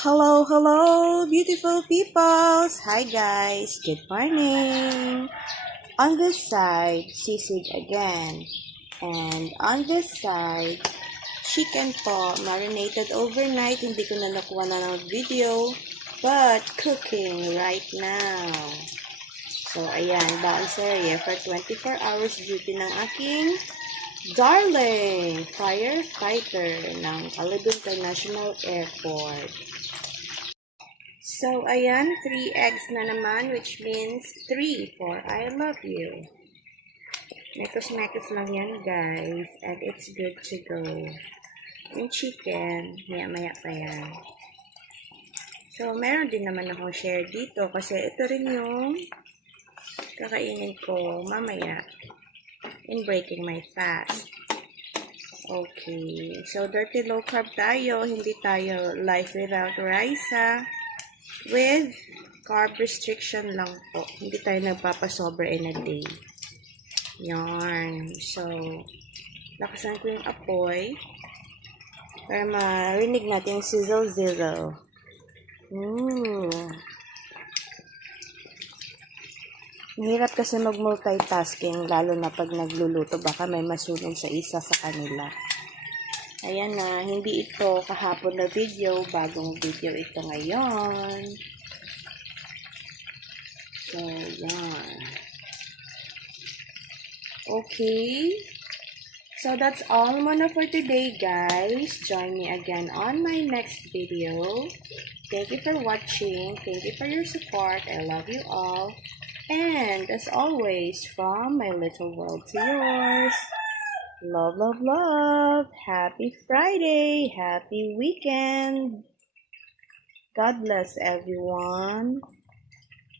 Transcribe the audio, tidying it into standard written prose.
Hello, hello, beautiful peoples! Hi guys, good morning! On this side, sisig again. And on this side, chicken po, marinated overnight. Hindi ko na nakuha na ng video, but cooking right now. So, ayan, baon serye for 24 hours duty ng aking darling firefighter ng Calibo International Airport. So, ayan, 3 eggs na naman, which means 3 for I love you. Mekos-mekos lang yan, guys, and it's good to go. Yung chicken, maya-maya pa yan. So, meron din naman akong share dito kasi ito rin yung kakainin ko mamaya in breaking my fast. Okay, so dirty low carb tayo, hindi tayo life without rice with carb restriction lang po. Hindi tayo nagpapasobra in a day. Yarn. So, lakasan ko yung apoy para marinig natin yung sizzle-zizzle. Mahirap kasi mag-multitasking, lalo na pag nagluluto. Baka may masunog sa isa sa kanila. Ayan na, hindi ito kahapon na video, bagong video ito ngayon. So, yan. Okay. So, that's all muna for today, guys. Join me again on my next video. Thank you for watching. Thank you for your support. I love you all. And, as always, from my little world to yours, love, love, love. Happy Friday. Happy weekend. God bless everyone.